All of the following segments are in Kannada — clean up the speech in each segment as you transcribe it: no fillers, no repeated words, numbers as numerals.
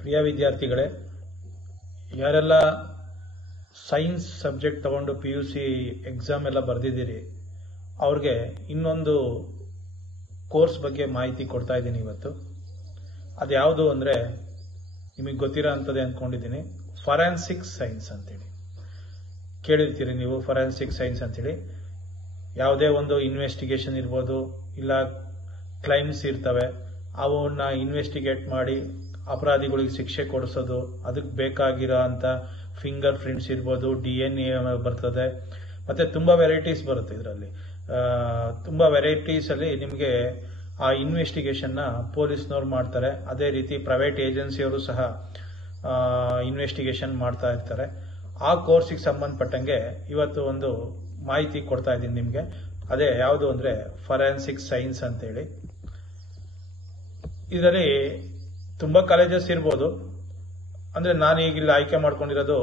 ಪ್ರಿಯ ವಿದ್ಯಾರ್ಥಿಗಳೇ, ಯಾರೆಲ್ಲ ಸೈನ್ಸ್ ಸಬ್ಜೆಕ್ಟ್ ತಗೊಂಡು PUC ಎಕ್ಸಾಮ್ ಎಲ್ಲ ಬರೆದಿದ್ದೀರಿ ಅವ್ರಿಗೆ ಇನ್ನೊಂದು ಕೋರ್ಸ್ ಬಗ್ಗೆ ಮಾಹಿತಿ ಕೊಡ್ತಾ ಇದ್ದೀನಿ ಇವತ್ತು. ಅದು ಯಾವುದು ಅಂದರೆ ನಿಮಗೆ ಗೊತ್ತಿರೋ ಅಂಥದ್ದೇ ಅಂದ್ಕೊಂಡಿದ್ದೀನಿ. ಫಾರೆನ್ಸಿಕ್ ಸೈನ್ಸ್ ಅಂತೇಳಿ ಕೇಳಿರ್ತೀರಿ ನೀವು. ಫಾರೆನ್ಸಿಕ್ ಸೈನ್ಸ್ ಅಂತೇಳಿ ಯಾವುದೇ ಒಂದು ಇನ್ವೆಸ್ಟಿಗೇಷನ್ ಇರ್ಬೋದು, ಇಲ್ಲ ಕ್ಲೈಮ್ಸ್ ಇರ್ತವೆ, ಅವನ್ನ ಇನ್ವೆಸ್ಟಿಗೇಟ್ ಮಾಡಿ ಅಪರಾಧಿಗಳಿಗೆ ಶಿಕ್ಷೆ ಕೊಡಿಸೋದು, ಅದಕ್ಕೆ ಬೇಕಾಗಿರೋ ಅಂತ ಫಿಂಗರ್ ಪ್ರಿಂಟ್ಸ್ ಇರ್ಬೋದು, DNA ಬರ್ತದೆ, ಮತ್ತೆ ತುಂಬಾ ವೆರೈಟೀಸ್ ಬರುತ್ತೆ. ಇದರಲ್ಲಿ ತುಂಬಾ ವೆರೈಟೀಸ್ ಅಲ್ಲಿ ನಿಮಗೆ ಆ ಇನ್ವೆಸ್ಟಿಗೇಷನ್ ನ ಪೊಲೀಸ್ನವ್ರು ಮಾಡ್ತಾರೆ. ಅದೇ ರೀತಿ ಪ್ರೈವೇಟ್ ಏಜೆನ್ಸಿಯವರು ಸಹ ಇನ್ವೆಸ್ಟಿಗೇಷನ್ ಮಾಡ್ತಾ ಇರ್ತಾರೆ. ಆ ಕೋರ್ಸಿಗೆ ಸಂಬಂಧಪಟ್ಟಂಗೆ ಇವತ್ತು ಒಂದು ಮಾಹಿತಿ ಕೊಡ್ತಾ ಇದ್ದೀನಿ ನಿಮಗೆ. ಅದೇ ಯಾವುದು ಅಂದ್ರೆ ಫಾರೆನ್ಸಿಕ್ ಸೈನ್ಸ್ ಅಂತೇಳಿ. ಇದರಲ್ಲಿ ತುಂಬಾ ಕಾಲೇಜಸ್ ಇರ್ಬೋದು. ಅಂದ್ರೆ ನಾನು ಈಗ ಇಲ್ಲಿ ಆಯ್ಕೆ ಮಾಡ್ಕೊಂಡಿರೋದು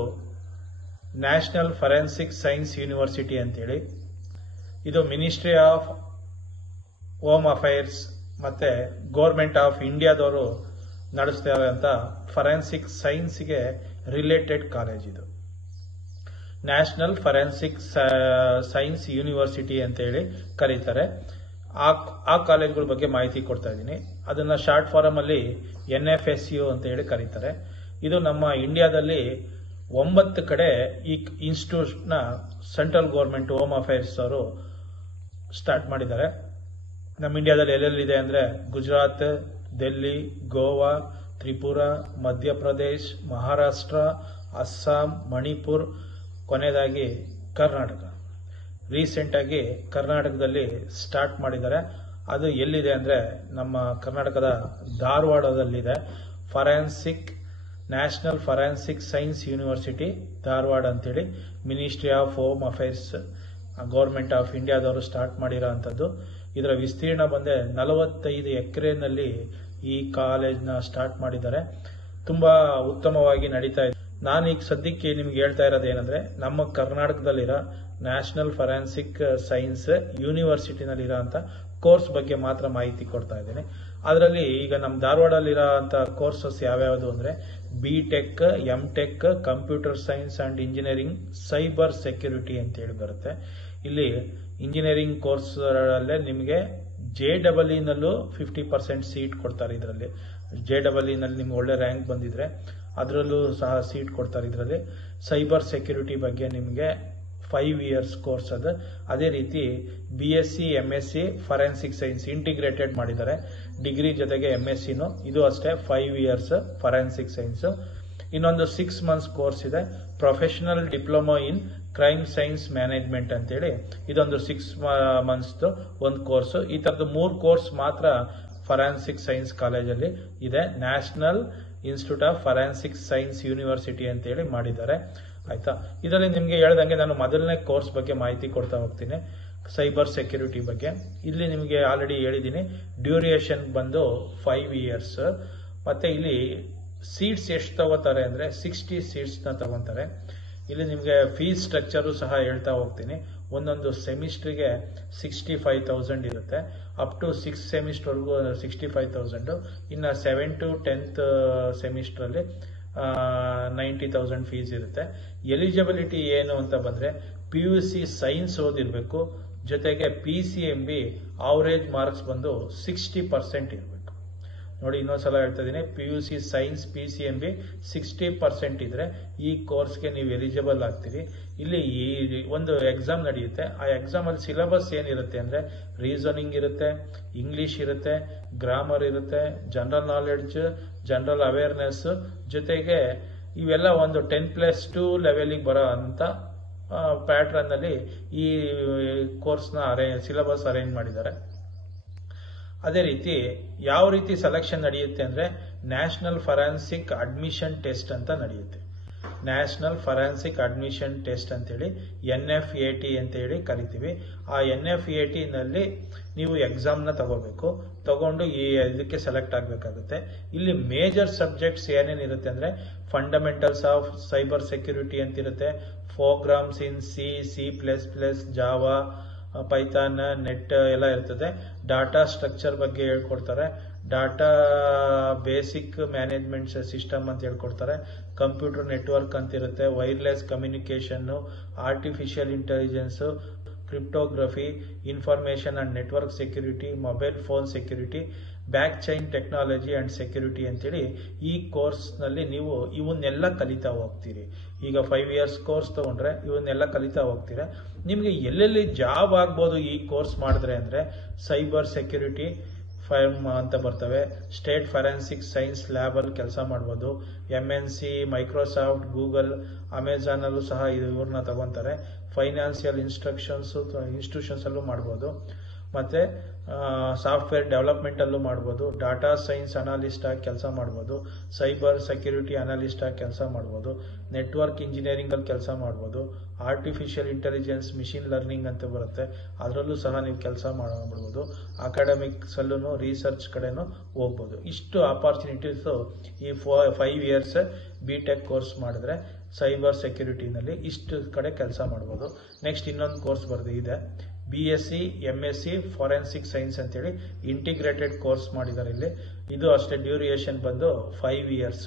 ನ್ಯಾಷನಲ್ ಫಾರೆನ್ಸಿಕ್ ಸೈನ್ಸ್ ಯೂನಿವರ್ಸಿಟಿ ಅಂತೇಳಿ. ಇದು ಮಿನಿಸ್ಟ್ರಿ ಆಫ್ ಹೋಮ್ ಅಫೈರ್ಸ್ ಮತ್ತೆ ಗೌರ್ಮೆಂಟ್ ಆಫ್ ಇಂಡಿಯಾದವರು ನಡೆಸ್ತಾ ಇರುವಂತ ಫಾರೆನ್ಸಿಕ್ ಸೈನ್ಸ್ಗೆ ರಿಲೇಟೆಡ್ ಕಾಲೇಜ್. ಇದು ನ್ಯಾಷನಲ್ ಫಾರೆನ್ಸಿಕ್ ಸೈನ್ಸ್ ಯೂನಿವರ್ಸಿಟಿ ಅಂತ ಹೇಳಿ ಕರೀತಾರೆ. ಆ ಕಾಲೇಜ್ಗಳ ಬಗ್ಗೆ ಮಾಹಿತಿ ಕೊಡ್ತಾ ಇದ್ದೀನಿ. ಅದನ್ನ ಶಾರ್ಟ್ ಫಾರಮ್ ಅಲ್ಲಿ NFSU ಅಂತ ಹೇಳಿ ಕರೀತಾರೆ. ಇದು ನಮ್ಮ ಇಂಡಿಯಾದಲ್ಲಿ 9 ಕಡೆ ಈ ಇನ್ಸ್ಟಿಟ್ಯೂಟ್ ನ ಸೆಂಟ್ರಲ್ ಗೌರ್ಮೆಂಟ್ ಹೋಮ್ ಅಫೈರ್ಸ್ ಅವರು ಸ್ಟಾರ್ಟ್ ಮಾಡಿದ್ದಾರೆ. ನಮ್ಮ ಇಂಡಿಯಾದಲ್ಲಿ ಎಲ್ಲೆಲ್ಲಿದೆ ಅಂದ್ರೆ ಗುಜರಾತ್, ಡೆಲ್ಲಿ, ಗೋವಾ, ತ್ರಿಪುರ, ಮಧ್ಯಪ್ರದೇಶ್, ಮಹಾರಾಷ್ಟ್ರ, ಅಸ್ಸಾಂ, ಮಣಿಪುರ್, ಕೊನೆಯದಾಗಿ ಕರ್ನಾಟಕ. ರೀಸೆಂಟ್ ಆಗಿ ಕರ್ನಾಟಕದಲ್ಲಿ ಸ್ಟಾರ್ಟ್ ಮಾಡಿದ್ದಾರೆ. ಅದು ಎಲ್ಲಿದೆ ಅಂದ್ರೆ ನಮ್ಮ ಕರ್ನಾಟಕದ ಧಾರವಾಡದಲ್ಲಿದೆ. National forensic science university Dharwad ಅಂತೇಳಿ ministry of home affairs government of ಇಂಡಿಯಾದವರು ಸ್ಟಾರ್ಟ್ ಮಾಡಿರೋ ಅಂಥದ್ದು. ಇದರ ವಿಸ್ತೀರ್ಣ ಬಂದೆ 45 ಎಕರೆನಲ್ಲಿ ಈ ಕಾಲೇಜ್ನ ಸ್ಟಾರ್ಟ್ ಮಾಡಿದ್ದಾರೆ. ತುಂಬಾ ಉತ್ತಮವಾಗಿ ನಡೀತಾ ಇದೆ. ನಾನು ಈಗ ಸದ್ಯಕ್ಕೆ ನಿಮ್ಗೆ ಹೇಳ್ತಾ ಇರೋದು ಏನಂದ್ರೆ ನಮ್ಮ ಕರ್ನಾಟಕದಲ್ಲಿರೋ ನ್ಯಾಷನಲ್ ಫಾರೆನ್ಸಿಕ್ ಸೈನ್ಸ್ ಯೂನಿವರ್ಸಿಟಿನಲ್ಲಿರೋ ಅಂತ ಕೋರ್ಸ್ ಬಗ್ಗೆ ಮಾತ್ರ ಮಾಹಿತಿ ಕೊಡ್ತಾ ಇದ್ದೀನಿ. ಅದರಲ್ಲಿ ಈಗ ನಮ್ಮ ಧಾರವಾಡಲ್ಲಿರೋ ಅಂತ ಕೋರ್ಸಸ್ ಯಾವ್ಯಾವುದು ಅಂದ್ರೆ BTech, MTech, computer science and engineering, cyber security ಅಂತ ಹೇಳಿ ಬರುತ್ತೆ. ಇಲ್ಲಿ ಇಂಜಿನಿಯರಿಂಗ್ ಕೋರ್ಸ್ ಅಲ್ಲೇ ನಿಮಗೆ JEE ನಲ್ಲೂ 50% ಸೀಟ್ ಕೊಡ್ತಾರೆ. ಇದರಲ್ಲಿ JEE ನಲ್ಲಿ ನಿಮ್ಗೆ ಒಳ್ಳೆ ರ್ಯಾಂಕ್ ಬಂದಿದ್ರೆ ಅದರಲ್ಲೂ ಸಹ ಸೀಟ್ ಕೊಡ್ತಾರೆ. ಇದರಲ್ಲಿ ಸೈಬರ್ ಸೆಕ್ಯೂರಿಟಿ ಬಗ್ಗೆ ನಿಮಗೆ 5 ಇಯರ್ಸ್ ಕೋರ್ಸ್ ಅದು. ಅದೇ ರೀತಿ BSc, MSc forensic science integrated ಮಾಡಿದ್ದಾರೆ. ಡಿಗ್ರಿ ಜೊತೆಗೆ MScನು. ಇದು ಅಷ್ಟೇ 5 ಇಯರ್ಸ್ ಫಾರೆನ್ಸಿಕ್ ಸೈನ್ಸ್. ಇನ್ನೊಂದು 6 ಮಂತ್ಸ್ ಕೋರ್ಸ್ ಇದೆ, professional diploma in crime science management ಅಂತೇಳಿ. ಇದೊಂದು 6 ಮಂತ್ಸ್ ಒಂದು ಕೋರ್ಸ್. ಈ ತರದ್ದು 3 ಕೋರ್ಸ್ ಮಾತ್ರ ಫಾರೆನ್ಸಿಕ್ ಸೈನ್ಸ್ ಕಾಲೇಜಲ್ಲಿ ಇದೆ. National institute of forensic science university ಅಂತೇಳಿ ಮಾಡಿದ್ದಾರೆ. ಆಯ್ತಾ. ಇದರಲ್ಲಿ ನಿಮ್ಗೆ ಹೇಳ್ದಂಗೆ ನಾನು ಮೊದಲನೇ ಕೋರ್ಸ್ ಬಗ್ಗೆ ಮಾಹಿತಿ ಕೊಡ್ತಾ ಹೋಗ್ತೀನಿ, ಸೈಬರ್ ಸೆಕ್ಯೂರಿಟಿ ಬಗ್ಗೆ. ಇಲ್ಲಿ ನಿಮಗೆ ಆಲ್ರೆಡಿ ಹೇಳಿದ್ದೀನಿ, ಡ್ಯೂರೇಷನ್ ಬಂದು 5 ಇಯರ್ಸ್. ಮತ್ತೆ ಇಲ್ಲಿ ಸೀಟ್ಸ್ ಎಷ್ಟು ತಗೋತಾರೆ ಅಂದ್ರೆ 60 ಸೀಟ್ಸ್ ನ ತಗೊಂತಾರೆ. ಇಲ್ಲಿ ನಿಮ್ಗೆ ಫೀಸ್ ಸ್ಟ್ರಕ್ಚರು ಸಹ ಹೇಳ್ತಾ ಹೋಗ್ತೀನಿ. ಒಂದೊಂದು ಸೆಮಿಸ್ಟರ್ಗೆ 65,000 ಇರುತ್ತೆ. ಅಪ್ ಟು 6 ಸೆಮಿಸ್ಟರ್ವರೆಗೂ 65,000. ಇನ್ನ 7 to 10th ಸೆಮಿಸ್ಟರ್ ಅಲ್ಲಿ 90,000 ಫೀಸ್ ಇರುತ್ತೆ. ಎಲಿಜಿಬಿಲಿಟಿ ಏನು ಅಂತ ಬಂದ್ರೆ PUC ಸೈನ್ಸ್ ಓದಿರ್ಬೇಕು, ಜೊತೆಗೆ PCMB ಅವರೇಜ್ ಮಾರ್ಕ್ಸ್ ಬಂದು 60% ಇರಬೇಕು. ನೋಡಿ, ಇನ್ನೊಂದ್ಸಲ ಹೇಳ್ತಾ ಇದೀನಿ, PUC ಸೈನ್ಸ್ PCMB 60% ಇದ್ರೆ ಈ ಕೋರ್ಸ್ಗೆ ನೀವು ಎಲಿಜಿಬಲ್ ಆಗ್ತೀರಿ. ಇಲ್ಲಿ ಈ ಒಂದು ಎಕ್ಸಾಮ್ ನಡೆಯುತ್ತೆ. ಆ ಎಕ್ಸಾಮ್ ಅಲ್ಲಿ ಸಿಲೆಬಸ್ ಏನಿರುತ್ತೆ ಅಂದ್ರೆ ರೀಸನಿಂಗ್ ಇರುತ್ತೆ, ಇಂಗ್ಲಿಷ್ ಇರುತ್ತೆ, ಗ್ರಾಮರ್ ಇರುತ್ತೆ, ಜನರಲ್ ನಾಲೆಡ್ಜ್, ಜನರಲ್ ಅವೇರ್ನೆಸ್, ಜೊತೆಗೆ ಇವೆಲ್ಲ ಒಂದು 10+2 ಲೆವೆಲಿಗೆ ಬರೋ ಅಂತ ಪ್ಯಾಟ್ರನ್ ಅಲ್ಲಿ ಈ ಕೋರ್ಸ್ನ ಸಿಲೆಬಸ್ ಅರೇಂಜ್ ಮಾಡಿದ್ದಾರೆ. ಅದೇ ರೀತಿ ಯಾವ ರೀತಿ ಸೆಲೆಕ್ಷನ್ ನಡೆಯುತ್ತೆ ಅಂದ್ರೆ ನ್ಯಾಷನಲ್ ಫಾರೆನ್ಸಿಕ್ ಅಡ್ಮಿಷನ್ ಟೆಸ್ಟ್ ಅಂತ ನಡೆಯುತ್ತೆ. ನ್ಯಾಷನಲ್ ಫಾರೆನ್ಸಿಕ್ ಅಡ್ಮಿಷನ್ ಟೆಸ್ಟ್ ಅಂತೇಳಿ NFAT ಅಂತ ಹೇಳಿ ಕರಿತೀವಿ. ಆ NFAT ನಲ್ಲಿ ನೀವು ಎಕ್ಸಾಮ್ ನ ತಗೊಂಡು ಇದಕ್ಕೆ ಸೆಲೆಕ್ಟ್ ಆಗಬೇಕಾಗುತ್ತೆ. ಇಲ್ಲಿ ಮೇಜರ್ ಸಬ್ಜೆಕ್ಟ್ಸ್ ಏನೇನಿರುತ್ತೆ ಅಂದ್ರೆ ಫಂಡಮೆಂಟಲ್ಸ್ ಆಫ್ ಸೈಬರ್ ಸೆಕ್ಯೂರಿಟಿ ಅಂತ ಇರುತ್ತೆ, ಪ್ರೋಗ್ರಾಮ್ಸ್ ಇನ್ C++, ಜಾವಾ, ಪೈಥಾನ್, ನೆಟ್ ಎಲ್ಲ ಇರ್ತದೆ. ಡಾಟಾ ಸ್ಟ್ರಕ್ಚರ್ ಬಗ್ಗೆ ಹೇಳ್ಕೊಡ್ತಾರೆ. ಡಾಟಾ ಬೇಸಿಕ್ ಮ್ಯಾನೇಜ್ಮೆಂಟ್ ಸಿಸ್ಟಮ್ ಅಂತ ಹೇಳ್ಕೊಡ್ತಾರೆ. ಕಂಪ್ಯೂಟರ್ ನೆಟ್ವರ್ಕ್ ಅಂತ ಇರುತ್ತೆ. Wireless communication, artificial intelligence, cryptography, information and network security, mobile phone security, back chain technology and security ಅಂತೇಳಿ ಈ ಕೋರ್ಸ್ನಲ್ಲಿ ನೀವು ಇವನ್ನೆಲ್ಲ ಕಲಿತಾ ಹೋಗ್ತೀರಿ. ಈಗ 5 years ಕೋರ್ಸ್ ತಗೊಂಡ್ರೆ ಇವನ್ನೆಲ್ಲ ಕಲಿತಾ ಹೋಗ್ತೀರಾ. ನಿಮಗೆ ಎಲ್ಲೆಲ್ಲಿ ಜಾಬ್ ಆಗ್ಬೋದು ಈ ಕೋರ್ಸ್ ಮಾಡಿದ್ರೆ ಅಂದರೆ ಸೈಬರ್ ಸೆಕ್ಯೂರಿಟಿ ಫರ್ಮ್ ಅಂತ ಬರ್ತವೆ. ಸ್ಟೇಟ್ ಫಾರೆನ್ಸಿಕ್ ಸೈನ್ಸ್ ಲ್ಯಾಬಲ್ಲಿ ಕೆಲಸ ಮಾಡ್ಬೋದು. MNC, ಮೈಕ್ರೋಸಾಫ್ಟ್, ಗೂಗಲ್, ಅಮೆಜಾನ್ ಅಲ್ಲೂ ಸಹ ಇವ್ರನ್ನ ತಗೊಂತಾರೆ. ಫೈನಾನ್ಷಿಯಲ್ ಇನ್ಸ್ಟಿಟ್ಯೂಷನ್ಸ್ ಅಲ್ಲೂ ಮಾಡ್ಬೋದು. ಮತ್ತೆ ಸಾಫ್ಟ್ವೇರ್ ಡೆವಲಪ್ಮೆಂಟ್ ಅಲ್ಲೂ ಮಾಡ್ಬೋದು. ಡಾಟಾ ಸೈನ್ಸ್ ಅನಾಲಿಸ್ಟ್ ಆಗಿ ಕೆಲಸ ಮಾಡ್ಬೋದು. ಸೈಬರ್ ಸೆಕ್ಯೂರಿಟಿ ಅನಾಲಿಸ್ಟ್ ಆಗಿ ಕೆಲಸ ಮಾಡ್ಬೋದು. ನೆಟ್ವರ್ಕ್ ಇಂಜಿನಿಯರಿಂಗ್ ಅಲ್ಲಿ ಕೆಲಸ ಮಾಡ್ಬೋದು. ಆರ್ಟಿಫಿಷಿಯಲ್ ಇಂಟೆಲಿಜೆನ್ಸ್, ಮಿಷಿನ್ ಲರ್ನಿಂಗ್ ಅಂತ ಬರುತ್ತೆ, ಅದರಲ್ಲೂ ಸಹ ನೀವು ಕೆಲಸ ಮಾಡ್ಬೋದು. ಅಕಾಡೆಮಿಕ್ಸ್ ಅಲ್ಲೂ ರಿಸರ್ಚ್ ಕಡೆನೂ ಹೋಗ್ಬೋದು. ಇಷ್ಟು ಆಪರ್ಚುನಿಟೀಸು ಈ 5 years BTech ಕೋರ್ಸ್ ಮಾಡಿದ್ರೆ ಸೈಬರ್ ಸೆಕ್ಯೂರಿಟಿನಲ್ಲಿ ಇಷ್ಟು ಕಡೆ ಕೆಲಸ ಮಾಡ್ಬೋದು. ನೆಕ್ಸ್ಟ್ ಇನ್ನೊಂದು ಕೋರ್ಸ್ ಇದೆ, BSc MSc ಫಾರೆನ್ಸಿಕ್ ಸೈನ್ಸ್ ಅಂತೇಳಿ ಇಂಟಿಗ್ರೇಟೆಡ್ ಕೋರ್ಸ್ ಮಾಡಿದ್ದಾರೆ ಇಲ್ಲಿ. ಇದು ಅಷ್ಟೇ, ಡ್ಯೂರೇಷನ್ ಬಂದು 5 years.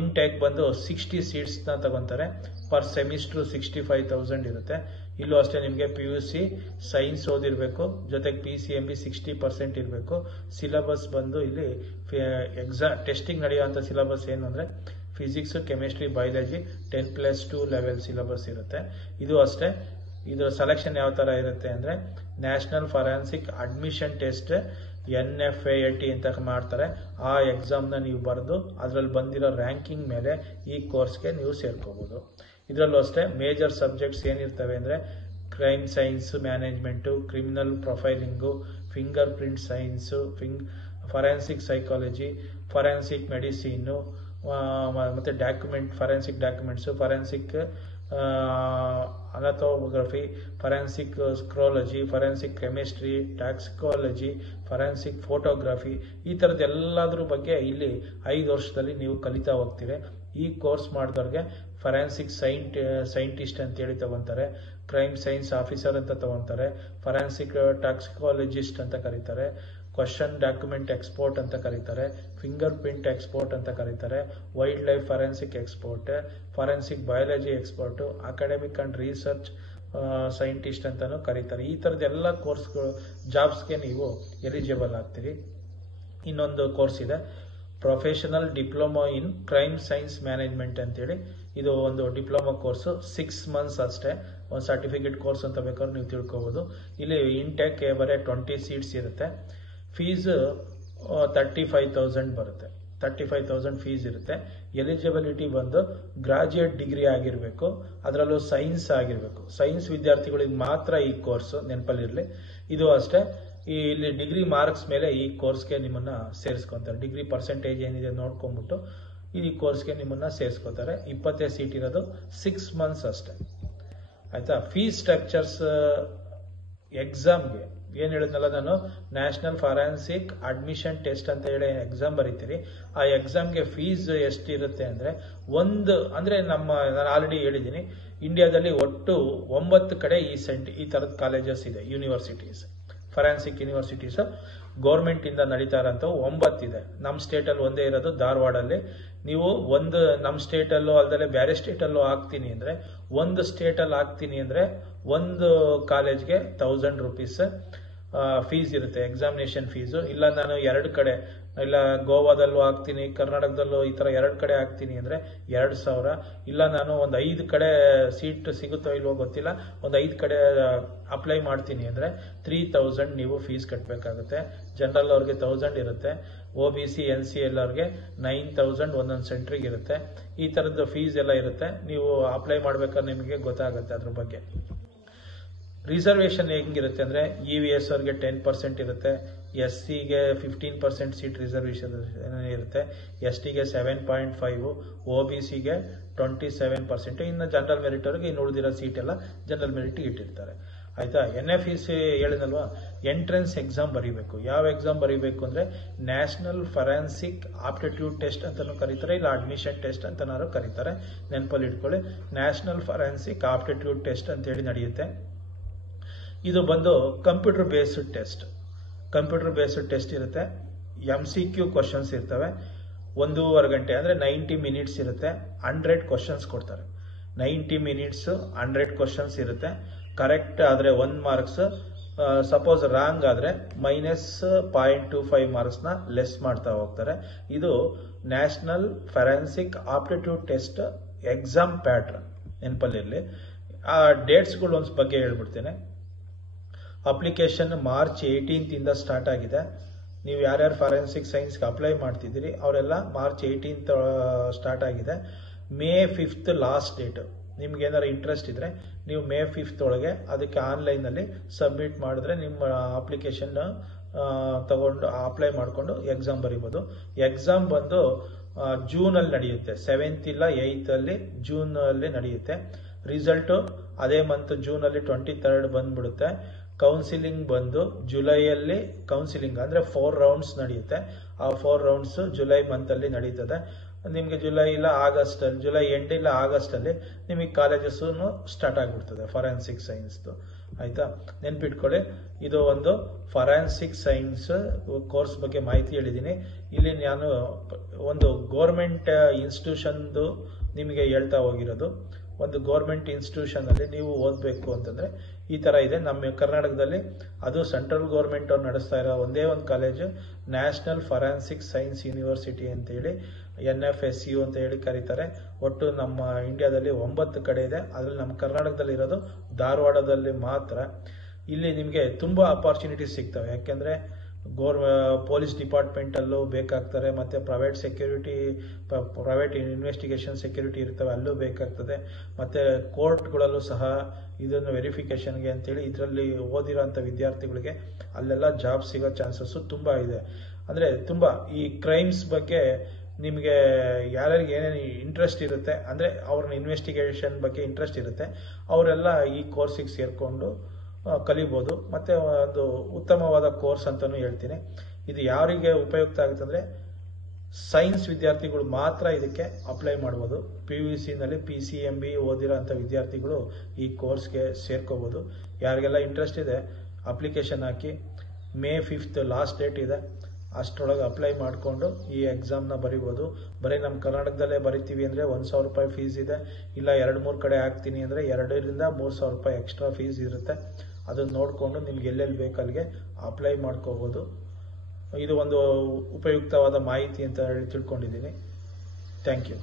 ಇನ್ಟೇಕ್ ಬಂದು 60 ಸೀಟ್ಸ್ನ ತಗೊಂತಾರೆ. ಪರ್ ಸೆಮಿಸ್ಟ್ರು 65,000 ಇರುತ್ತೆ. ಇಲ್ಲೂ ಅಷ್ಟೇ, ನಿಮಗೆ PUC ಸೈನ್ಸ್ ಓದಿರಬೇಕು, ಜೊತೆಗೆ PCMB 60% ಇರಬೇಕು. ಸಿಲೆಬಸ್ ಬಂದು ಇಲ್ಲಿ ಟೆಸ್ಟಿಂಗ್ ನಡೆಯುವಂಥ ಸಿಲೆಬಸ್ ಏನು ಅಂದರೆ physics, chemistry, biology 10+2 level syllabus ಇರುತ್ತೆ. ಇದು ಅಷ್ಟೇ, ಇದರ ಸೆಲೆಕ್ಷನ್ ಯಾವ ಥರ ಇರುತ್ತೆ ಅಂದರೆ national forensic admission test NFAT ಅಂತ ಮಾಡ್ತಾರೆ. ಆ ಎಕ್ಸಾಮ್ನ ನೀವು ಬರೆದು ಅದರಲ್ಲಿ ಬಂದಿರೋ ರ್ಯಾಂಕಿಂಗ್ ಮೇಲೆ ಈ ಕೋರ್ಸ್ಗೆ ನೀವು ಸೇರ್ಕೋಬೋದು. ಇದರಲ್ಲೂ ಅಷ್ಟೇ ಮೇಜರ್ ಸಬ್ಜೆಕ್ಟ್ಸ್ ಏನಿರ್ತವೆ ಅಂದರೆ crime science management, criminal profiling, finger print science, forensic psychology, forensic medicine, ಮತ್ತು forensic documents, forensic anatomography, forensic serology, forensic chemistry, toxicology, forensic photography, ಈ ಥರದ್ದು ಎಲ್ಲದ್ರ ಬಗ್ಗೆ ಇಲ್ಲಿ 5 ವರ್ಷದಲ್ಲಿ ನೀವು ಕಲಿತಾ ಹೋಗ್ತೀರಿ. ಈ ಕೋರ್ಸ್ ಮಾಡಿದವ್ರಿಗೆ ಫಾರೆನ್ಸಿಕ್ ಸೈಂಟಿಸ್ಟ್ ಅಂತೇಳಿ ತಗೊತಾರೆ, ಕ್ರೈಮ್ ಸೈನ್ಸ್ ಆಫೀಸರ್ ಅಂತ ತಗೊತಾರೆ, ಫಾರೆನ್ಸಿಕ್ ಟಾಕ್ಸಿಕಾಲಜಿಸ್ಟ್ ಅಂತ ಕರೀತಾರೆ, ಕ್ವಶನ್ ಡಾಕ್ಯುಮೆಂಟ್ ಎಕ್ಸ್ಪರ್ಟ್ ಅಂತ ಕರೀತಾರೆ, ಫಿಂಗರ್ ಪ್ರಿಂಟ್ ಎಕ್ಸ್ಪರ್ಟ್ ಅಂತ ಕರೀತಾರೆ, wild life forensic expert, forensic biology expert, academic and research scientist ಅಂತಾನು ಕರೀತಾರೆ. ಈ ಥರದ ಎಲ್ಲ ಕೋರ್ಸ್ಗಳು ಜಾಬ್ಸ್ಗೆ ನೀವು ಎಲಿಜಿಬಲ್ ಆಗ್ತೀರಿ. ಇನ್ನೊಂದು ಕೋರ್ಸ್ ಇದೆ, professional diploma in crime science management ಅಂತೇಳಿ. ಇದು ಒಂದು ಡಿಪ್ಲೊಮಾ ಕೋರ್ಸು, 6 months ಅಷ್ಟೇ. ಒಂದು ಸರ್ಟಿಫಿಕೇಟ್ ಕೋರ್ಸ್ ಅಂತ ಬೇಕಾದ್ರೆ ನೀವು ತಿಳ್ಕೊಬೋದು. ಇಲ್ಲಿ ಇನ್ಟೇಕ್ ಬರೀ 20 ಸೀಟ್ಸ್ ಇರುತ್ತೆ. ಫೀಸ್ 35,000 ಬರುತ್ತೆ. 35,000 ಫೀಸ್ ಇರುತ್ತೆ. ಎಲಿಜಿಬಿಲಿಟಿ ಬಂದು ಗ್ರಾಜ್ಯುಯೇಟ್ ಡಿಗ್ರಿ ಆಗಿರಬೇಕು, ಅದರಲ್ಲೂ ಸೈನ್ಸ್ ಆಗಿರಬೇಕು. ಸೈನ್ಸ್ ವಿದ್ಯಾರ್ಥಿಗಳಿಗೆ ಮಾತ್ರ ಈ ಕೋರ್ಸ್, ನೆನಪಲ್ಲಿರಲಿ. ಇದು ಅಷ್ಟೇ, ಇಲ್ಲಿ ಡಿಗ್ರಿ ಮಾರ್ಕ್ಸ್ ಮೇಲೆ ಈ ಕೋರ್ಸ್ಗೆ ನಿಮ್ಮನ್ನ ಸೇರಿಸ್ಕೊತಾರೆ. ಡಿಗ್ರಿ ಪರ್ಸೆಂಟೇಜ್ ಏನಿದೆ ನೋಡ್ಕೊಂಡ್ಬಿಟ್ಟು ಈ ಕೋರ್ಸ್ಗೆ ನಿಮ್ಮನ್ನ ಸೇರಿಸ್ಕೊತಾರೆ. 20 ಸೀಟ್ ಇರೋದು, 6 months ಅಷ್ಟೇ. ಆಯ್ತಾ. ಫೀಸ್ ಸ್ಟ್ರಕ್ಚರ್ಸ್ ಎಕ್ಸಾಮ್ಗೆ ಏನು ಹೇಳಿದ್ನಲ್ಲ ನಾನು, ನ್ಯಾಷನಲ್ ಫಾರೆನ್ಸಿಕ್ ಅಡ್ಮಿಷನ್ ಟೆಸ್ಟ್ ಅಂತ ಹೇಳಿ ಎಕ್ಸಾಮ್ ಬರೀತೀರಿ. ಆ ಎಕ್ಸಾಮ್ಗೆ ಫೀಸ್ ಎಷ್ಟಿರುತ್ತೆ ಅಂದರೆ ನಾನು ಆಲ್ರೆಡಿ ಹೇಳಿದ್ದೀನಿ, ಇಂಡಿಯಾದಲ್ಲಿ ಒಟ್ಟು 9 ಕಡೆ ಈ ಥರದ ಕಾಲೇಜಸ್ ಇದೆ, ಯೂನಿವರ್ಸಿಟೀಸ್, ಫಾರೆನ್ಸಿಕ್ ಯೂನಿವರ್ಸಿಟೀಸ್ ಗೌರ್ಮೆಂಟ್ ಇಂದ ನಡೀತಾ ಇರೋಂಥವು 9 ಇದೆ. ನಮ್ಮ ಸ್ಟೇಟಲ್ಲಿ ಒಂದೇ ಇರೋದು, ಧಾರವಾಡಲ್ಲಿ. ನೀವು ನಮ್ಮ ಸ್ಟೇಟಲ್ಲೂ ಅಲ್ಲದೆ ಬೇರೆ ಸ್ಟೇಟಲ್ಲೂ ಹಾಕ್ತೀನಿ ಅಂದರೆ, ಒಂದು ಸ್ಟೇಟಲ್ಲಿ ಹಾಕ್ತೀನಿ ಅಂದರೆ ಒಂದು ಕಾಲೇಜ್ಗೆ 1000 rupees ಫೀಸ್ ಇರುತ್ತೆ, ಎಕ್ಸಾಮಿನೇಷನ್ ಫೀಸು. ಇಲ್ಲ ನಾನು 2 ಕಡೆ, ಇಲ್ಲ ಗೋವಾದಲ್ಲೂ ಹಾಕ್ತೀನಿ, ಕರ್ನಾಟಕದಲ್ಲೂ ಈ ಥರ 2 ಕಡೆ ಹಾಕ್ತೀನಿ ಅಂದರೆ 2,000. ಇಲ್ಲ ನಾನು ಒಂದು 5 ಕಡೆ ಸೀಟ್ ಸಿಗುತ್ತೋ ಇಲ್ವೋ ಗೊತ್ತಿಲ್ಲ, ಒಂದು 5 ಕಡೆ ಅಪ್ಲೈ ಮಾಡ್ತೀನಿ ಅಂದರೆ 3,000 ನೀವು ಫೀಸ್ ಕಟ್ಟಬೇಕಾಗುತ್ತೆ. ಜನರಲ್ ಅವ್ರಿಗೆ 1,000 ಇರುತ್ತೆ, OBC NCL ಅವ್ರಿಗೆ 9,000 ಒಂದೊಂದು ಸೆಂಟ್ರಿಗೆ ಇರುತ್ತೆ. ಈ ಥರದ್ದು ಫೀಸ್ ಎಲ್ಲ ಇರುತ್ತೆ. ನೀವು ಅಪ್ಲೈ ಮಾಡ್ಬೇಕಾದ್ರೆ ನಿಮಗೆ ಗೊತ್ತಾಗುತ್ತೆ ಅದ್ರ ಬಗ್ಗೆ. ರಿಸರ್ವೇಷನ್ ಹೆಂಗಿರುತ್ತೆ ಅಂದರೆ EVS ಅವ್ರಿಗೆ 10% ಇರುತ್ತೆ, SCಗೆ 15% ಸೀಟ್ ರಿಸರ್ವೇಷನ್ ಇರುತ್ತೆ, STಗೆ 7.5, OBCಗೆ 27%. ಇನ್ನು ಜನರಲ್ ಮೆರಿಟ್ ಅವ್ರಿಗೆ ಇನ್ನು ಉಳಿದಿರೋ ಸೀಟ್ ಎಲ್ಲ ಜನರಲ್ ಮೆರಿಟ್ ಇಟ್ಟಿರ್ತಾರೆ. ಆಯ್ತಾ. NFEC ಹೇಳಿದಲ್ವಾ, ಎಂಟ್ರೆನ್ಸ್ ಎಕ್ಸಾಮ್ ಬರೀಬೇಕು. ಯಾವ ಎಕ್ಸಾಮ್ ಬರೀಬೇಕು ಅಂದರೆ ನ್ಯಾಷನಲ್ ಫಾರೆನ್ಸಿಕ್ ಆಪ್ಟಿಟ್ಯೂಡ್ ಟೆಸ್ಟ್ ಅಂತಲೂ ಕರೀತಾರೆ, ಇಲ್ಲ ಅಡ್ಮಿಷನ್ ಟೆಸ್ಟ್ ಅಂತನಾದ್ರು ಕರೀತಾರೆ. ನೆನಪಲ್ಲಿ ಇಟ್ಕೊಳ್ಳಿ, ನ್ಯಾಷನಲ್ ಫಾರೆನ್ಸಿಕ್ ಆಪ್ಟಿಟ್ಯೂಡ್ ಟೆಸ್ಟ್ ಅಂತೇಳಿ ನಡೆಯುತ್ತೆ. ಇದು ಬಂದು ಕಂಪ್ಯೂಟರ್ ಬೇಸ್ಡ್ ಟೆಸ್ಟ್ ಇರುತ್ತೆ. MCQ ಕ್ವಶನ್ಸ್ ಇರ್ತವೆ. 1.5 ಗಂಟೆ ಅಂದರೆ 90 ಮಿನಿಟ್ಸ್ ಇರುತ್ತೆ. 100 ಕ್ವಶನ್ಸ್ ಕೊಡ್ತಾರೆ. 90 ಮಿನಿಟ್ಸ್ 100 ಕ್ವಶನ್ಸ್ ಇರುತ್ತೆ. ಕರೆಕ್ಟ್ ಆದರೆ 1 ಮಾರ್ಕ್ಸ್, ಸಪೋಸ್ ರಾಂಗ್ ಆದರೆ -0.25 ಮಾರ್ಕ್ಸ್ನ ಲೆಸ್ ಮಾಡ್ತಾ ಹೋಗ್ತಾರೆ. ಇದು national forensic aptitude test exam pattern ನೆನಪಲ್ಲಿರಲಿ. ಆ ಡೇಟ್ಸ್ಗಳು ಒಂದು ಬಗ್ಗೆ ಹೇಳ್ಬಿಡ್ತೇನೆ. ಅಪ್ಲಿಕೇಶನ್ ಮಾರ್ಚ್ 18 ಇಂದ ಸ್ಟಾರ್ಟ್ ಆಗಿದೆ. ನೀವು ಯಾರ್ಯಾರು ಫಾರೆನ್ಸಿಕ್ ಸೈನ್ಸ್ಗೆ ಅಪ್ಲೈ ಮಾಡ್ತಿದ್ದೀರಿ ಅವರೆಲ್ಲ ಮಾರ್ಚ್ 18 ಸ್ಟಾರ್ಟ್ ಆಗಿದೆ. May 5 last date. ನಿಮ್ಗೆ ಏನಾರು ಇಂಟ್ರೆಸ್ಟ್ ಇದ್ರೆ ನೀವು ಮೇ 5 ಒಳಗೆ ಅದಕ್ಕೆ ಆನ್ಲೈನಲ್ಲಿ ಸಬ್ಮಿಟ್ ಮಾಡಿದ್ರೆ ನಿಮ್ಮ ಅಪ್ಲಿಕೇಶನ್ ತಗೊಂಡು ಅಪ್ಲೈ ಮಾಡಿಕೊಂಡು ಎಕ್ಸಾಮ್ ಬರೀಬೋದು. ಎಕ್ಸಾಮ್ ಬಂದು ಜೂನಲ್ಲಿ ನಡೆಯುತ್ತೆ. 7th ಇಲ್ಲ 8th ಅಲ್ಲಿ ಜೂನಲ್ಲಿ ನಡೆಯುತ್ತೆ. ರಿಸಲ್ಟು ಅದೇ ಮಂತ್ ಜೂನಲ್ಲಿ 23rd ಬಂದ್ಬಿಡುತ್ತೆ. ಕೌನ್ಸಿಲಿಂಗ್ ಬಂದು ಜುಲೈಯಲ್ಲಿ ಕೌನ್ಸಿಲಿಂಗ್ ಅಂದರೆ 4 ರೌಂಡ್ಸ್ ನಡೆಯುತ್ತೆ. ಆ 4 ರೌಂಡ್ಸ್ ಜುಲೈ ಮಂತಲ್ಲಿ ನಡೀತದೆ. ನಿಮಗೆ ಜುಲೈ ಇಲ್ಲ ಆಗಸ್ಟಲ್ಲಿ, ಜುಲೈ ಎಂಡ್ ಇಲ್ಲ ಆಗಸ್ಟಲ್ಲಿ ನಿಮಗೆ ಕಾಲೇಜಸ್ಸು ಸ್ಟಾರ್ಟ್ ಆಗಿಬಿಡ್ತದೆ ಫಾರೆನ್ಸಿಕ್ ಸೈನ್ಸ್ದು. ಆಯಿತಾ, ನೆನ್ಪಿಟ್ಕೊಳ್ಳಿ. ಇದು ಒಂದು ಫಾರೆನ್ಸಿಕ್ ಸೈನ್ಸ್ ಕೋರ್ಸ್ ಬಗ್ಗೆ ಮಾಹಿತಿ ಹೇಳಿದ್ದೀನಿ. ಇಲ್ಲಿ ನಾನು ಒಂದು ಗೋರ್ಮೆಂಟ್ ಇನ್ಸ್ಟಿಟ್ಯೂಷನ್ದು ನಿಮಗೆ ಹೇಳ್ತಾ ಹೋಗಿರೋದು. ಒಂದು ಗೌರ್ಮೆಂಟ್ ಇನ್ಸ್ಟಿಟ್ಯೂಷನಲ್ಲಿ ನೀವು ಓದಬೇಕು ಅಂತಂದರೆ ಈ ಥರ ಇದೆ. ನಮ್ಮ ಕರ್ನಾಟಕದಲ್ಲಿ ಅದು ಸೆಂಟ್ರಲ್ ಗೌರ್ಮೆಂಟ್ ಅವ್ರು ನಡೆಸ್ತಾ ಇರೋ ಒಂದೇ ಒಂದು college national forensic science university ಅಂತೇಳಿ, NFSU ಅಂತ ಹೇಳಿ ಕರೀತಾರೆ. ಒಟ್ಟು ನಮ್ಮ ಇಂಡಿಯಾದಲ್ಲಿ 9 ಕಡೆ ಇದೆ. ಅದರಲ್ಲಿ ನಮ್ಮ ಕರ್ನಾಟಕದಲ್ಲಿ ಇರೋದು ಧಾರವಾಡದಲ್ಲಿ ಮಾತ್ರ. ಇಲ್ಲಿ ನಿಮಗೆ ತುಂಬ ಅಪಾರ್ಚುನಿಟೀಸ್ ಸಿಗ್ತವೆ. ಯಾಕೆಂದರೆ ಪೊಲೀಸ್ ಡಿಪಾರ್ಟ್ಮೆಂಟಲ್ಲೂ ಬೇಕಾಗ್ತಾರೆ, ಮತ್ತು ಪ್ರೈವೇಟ್ ಇನ್ವೆಸ್ಟಿಗೇಷನ್ ಸೆಕ್ಯೂರಿಟಿ ಇರ್ತವೆ, ಅಲ್ಲೂ ಬೇಕಾಗ್ತದೆ. ಮತ್ತು ಕೋರ್ಟ್ಗಳಲ್ಲೂ ಸಹ ಇದನ್ನು ವೆರಿಫಿಕೇಷನ್ಗೆ ಅಂತೇಳಿ ಇದರಲ್ಲಿ ಓದಿರೋಂಥ ವಿದ್ಯಾರ್ಥಿಗಳಿಗೆ ಅಲ್ಲೆಲ್ಲ ಜಾಬ್ ಸಿಗೋ ಚಾನ್ಸಸ್ಸು ತುಂಬ ಇದೆ. ಅಂದರೆ ತುಂಬ ಈ ಕ್ರೈಮ್ಸ್ ಬಗ್ಗೆ ನಿಮಗೆ ಯಾರ್ಯಾರಿಗೆ ಏನೇನು ಇಂಟ್ರೆಸ್ಟ್ ಇರುತ್ತೆ, ಅಂದರೆ ಅವ್ರನ್ನ ಇನ್ವೆಸ್ಟಿಗೇಷನ್ ಬಗ್ಗೆ ಇಂಟ್ರೆಸ್ಟ್ ಇರುತ್ತೆ, ಅವರೆಲ್ಲ ಈ ಕೋರ್ಸಿಗೆ ಸೇರಿಕೊಂಡು ಕಲಿಬೋದು. ಮತ್ತು ಒಂದು ಉತ್ತಮವಾದ ಕೋರ್ಸ್ ಅಂತಲೂ ಹೇಳ್ತೀನಿ. ಇದು ಯಾರಿಗೆ ಉಪಯುಕ್ತ ಆಗುತ್ತೆ ಅಂದರೆ ಸೈನ್ಸ್ ವಿದ್ಯಾರ್ಥಿಗಳು ಮಾತ್ರ ಇದಕ್ಕೆ ಅಪ್ಲೈ ಮಾಡ್ಬೋದು. PUCನಲ್ಲಿ PCMB ಓದಿರೋ ಅಂಥ ವಿದ್ಯಾರ್ಥಿಗಳು ಈ ಕೋರ್ಸ್ಗೆ ಸೇರ್ಕೋಬೋದು. ಯಾರಿಗೆಲ್ಲ ಇಂಟ್ರೆಸ್ಟ್ ಇದೆ ಅಪ್ಲಿಕೇಶನ್ ಹಾಕಿ. ಮೇ 5 ಲಾಸ್ಟ್ ಡೇಟ್ ಇದೆ. ಅಷ್ಟರೊಳಗೆ ಅಪ್ಲೈ ಮಾಡಿಕೊಂಡು ಈ ಎಕ್ಸಾಮ್ನ ಬರಿಬೋದು. ಬರೀ ನಮ್ಮ ಕರ್ನಾಟಕದಲ್ಲೇ ಬರಿತೀವಿ ಅಂದರೆ 1,000 ರೂಪಾಯಿ ಫೀಸ್ ಇದೆ. ಇಲ್ಲ 2-3 ಕಡೆ ಹಾಕ್ತೀನಿ ಅಂದರೆ 2,000 ರಿಂದ 3,000 ರೂಪಾಯಿ ಎಕ್ಸ್ಟ್ರಾ ಫೀಸ್ ಇರುತ್ತೆ. ಅದನ್ನು ನೋಡಿಕೊಂಡು ನಿಮ್ಗೆ ಎಲ್ಲೆಲ್ಲಿ ಬೇಕಲ್ಲಿಗೆ ಅಪ್ಲೈ ಮಾಡ್ಕೋಬೋದು. ಇದು ಒಂದು ಉಪಯುಕ್ತವಾದ ಮಾಹಿತಿ ಅಂತ ಹೇಳಿ ತಿಳ್ಕೊಂಡಿದ್ದೀನಿ. Thank you.